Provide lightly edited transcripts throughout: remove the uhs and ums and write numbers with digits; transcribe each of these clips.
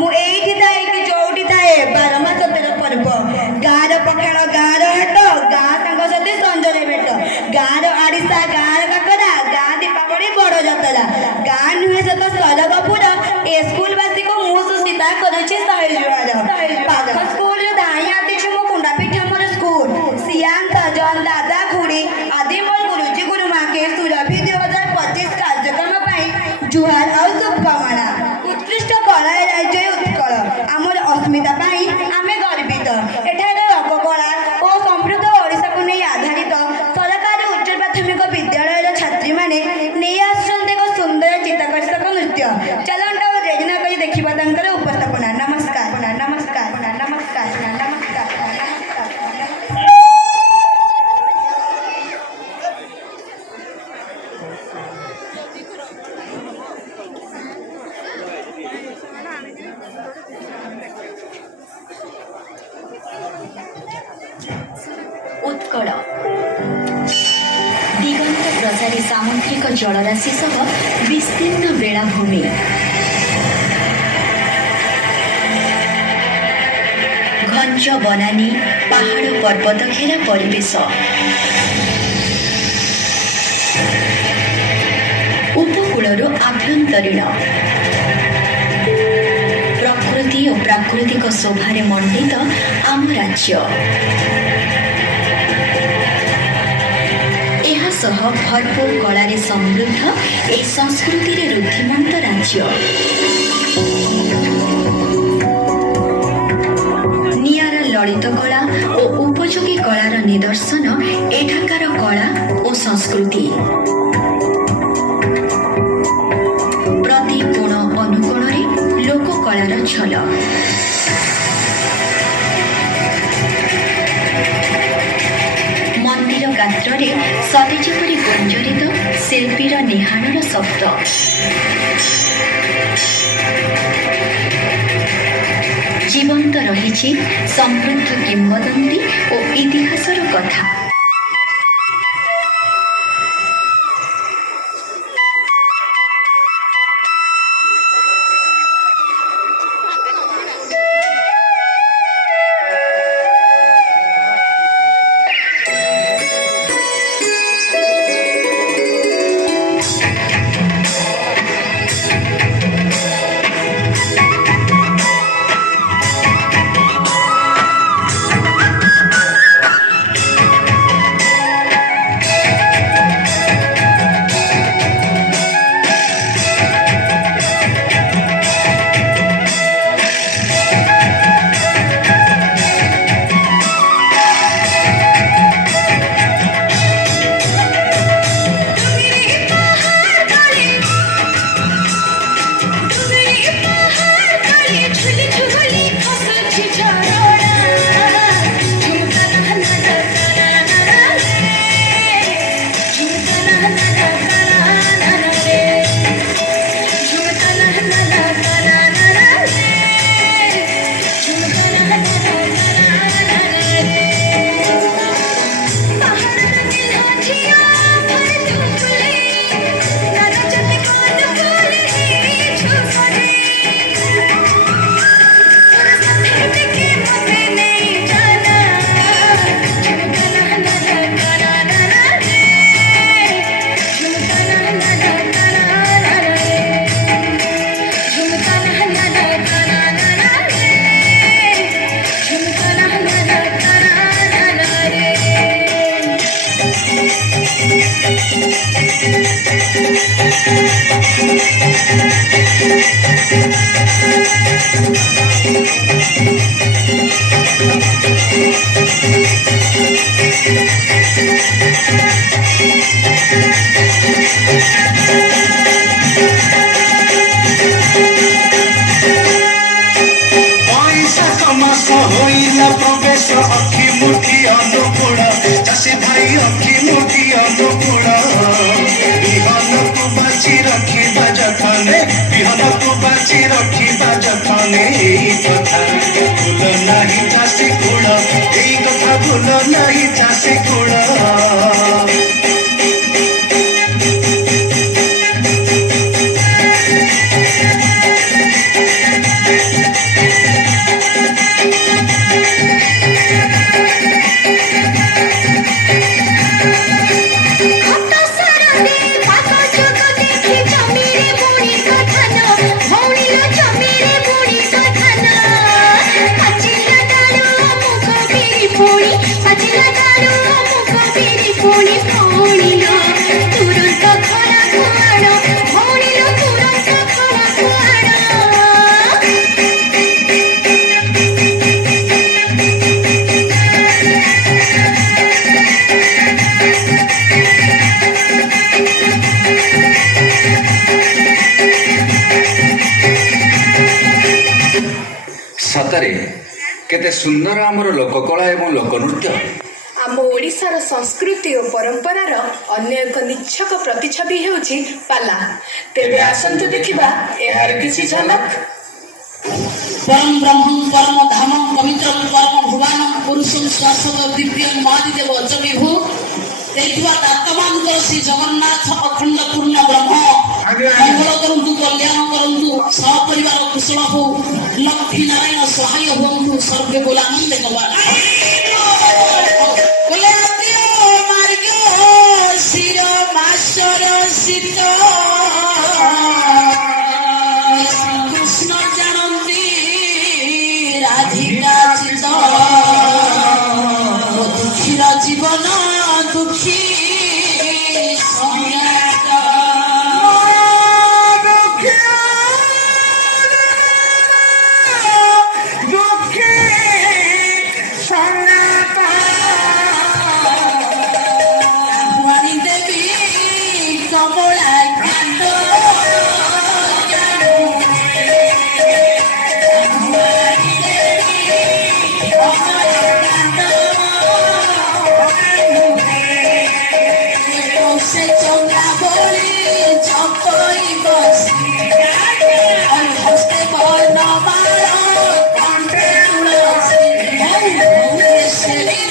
मु एठी थाए कि जोठी थाए 12 मास 13 पर्व गाँर पखाड़ गाँर हाट गाँ सांग साथी संजरे भेट गाँर आड़िशा गाँर काकरा गाँ दीपावली बड़ जतरा गाँ नुहे सत सरगपुर ए स्कूलवासी को मुह सुस्मिता करुछि शहे जुआर स्कूल धाई आतिछु मो कुंडा पिठा मोर स्कूल सियांत जन दादा खुड़ी आदि मोर गुरुजी गुरुमा के सुरभि 2025 कार्यक्रम पाई जुहार और शुभकामना उत्कृष्ट कला राज्य उत्कल आमर अस्मिता पाई आमे गर्वित एठार लोककला और समृद्ध ओडिशा को नहीं आधारित सरकारी उच्च प्राथमिक विद्यालय छात्री माने नहीं आसुछन्ते एक सुंदर चित्ताकर्षक नृत्य चलंट और रेजना करी देखिबा तांकर उपस्थापना नमस्कार नमस्कार नमस्कार नमस्कार उत्कल दिगंत प्रसारी सामुद्रिक जलराशि सह विस्तीर्ण बेलाभूमि घंच बनानी पहाड़ पर्वत घेरा परिवेश उपकूलर आभ्यंतरीण प्रकृति और प्राकृतिक शोभारे मंडित आम राज्य भरपूर कलारे समृद्ध ए संस्कृति रुद्धिमंत राज्य नियारा ललित कला और उपयोगी कलार निदर्शन एठाकार कला और संस्कृति प्रति कोण अनुकोण लोक कलार झलक मंदिर गात्रे सते जेपरि गुंजरित शिल्पीर निहाणर शब्द जीवंत रही समृद्ध किंवदंती और इतिहासर कथा ସତରେ କେତେ ସୁନ୍ଦର ଆମର ଲୋକକଳା ଏବଂ ଲୋକନୃତ୍ୟ। ଆମ ଓଡ଼ିଶାର ସଂସ୍କୃତି ଓ ପରମ୍ପରାର ଅନ୍ୟ ଏକ ନିଚ୍ଛକ ପ୍ରତିଛବି ହେଉଛି ପାଲା। ତେବେ ଆସନ୍ତୁ ଦେଖିବା ଏହାର କିଛି ଝଲକ। परम ब्रह्मं परम धामं पवित्रं परम भुवानं पुरुषं शाश्वत दिव्यं महादिदेव अजविभू देखिवा दातमानकर श्री जगन्नाथ अखंड पूर्ण ब्रह्म मंगल करंतु कल्याण करंतु सपरिवार कुशल हो लक्ष्मी नारायण सहाय हुंतु सर्वे गोलानंद कवा कोलातियो मार्गो शिरो मासर सीत कृष्ण जानती राधिका चित दुखीर जीवन दुखी देवी कमला से चंगा बोली चंपई बसी और हंसते बोलना मारो कंठे तुलसी शरीर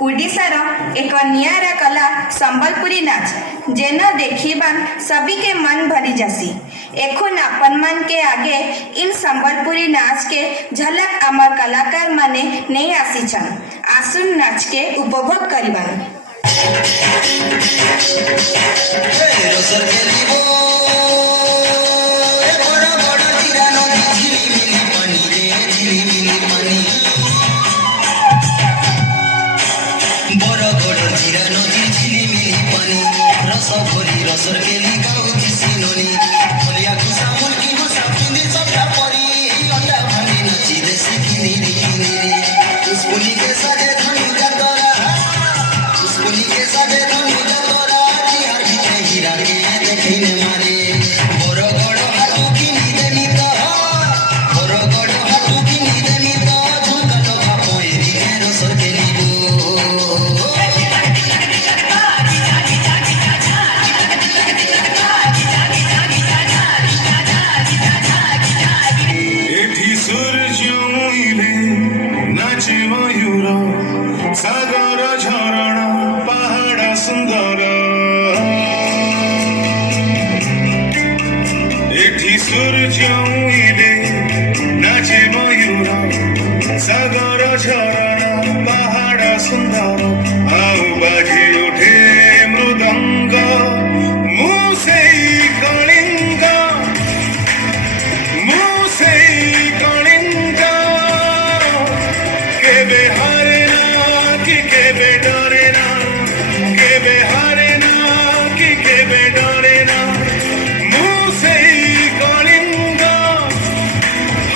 ओडिशार एक नियारा कला संबलपुरी नाच जेन देखिबान सभी के मन भरी जासी। एखुन अपन मन के आगे इन संबलपुरी नाच के झलक अमर कलाकार माने नहीं आसीछन। आसुन नाच के उपभोग करिबान। रसर केली गाउची सिनोनी फलिया खुसा मुल्की मसा पिंदी सबटा परी अंडा भानी नची देसी किनी रे उसपुनी के साजे धनु जतरा उसपुनी के साजे धनु जतरा तिहार बिचे हीरा के देखिने मारे बड़ बड़ हाथू किनी देनी तो बड़ बड़ हाथू किनी देनी तो झुमका तो बापोई रे रसर केली गो सागर झरणा पहाड़ सुंदर एठी सूर्य उइले नाचे मयूर सागर झरणा पहाड़ सुंदर आउ बाजे उठे मृदंग मुसेई कलिंग केबे हारे ना कि केबे डरे ना केबे हारे ना कि केबे डरे ना मुसेई कलिंग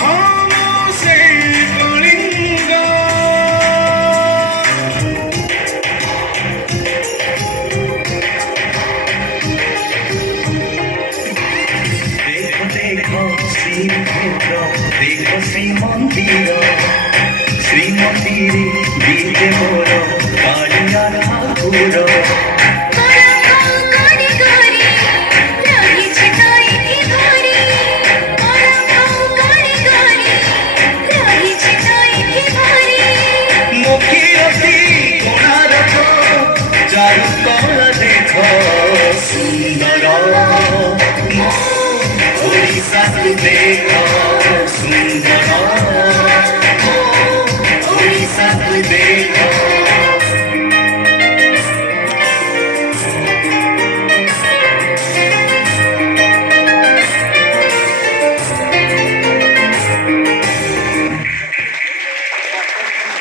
हाँ मुसेई कलिंग देखो देखो श्रीक्षेत्र देखो श्रीमंदिर श्रीमंदिरे बीजे मोर कालिया ठाकुर मुखियती कोणारक चारु कला देख सुंदर ओडिशा देख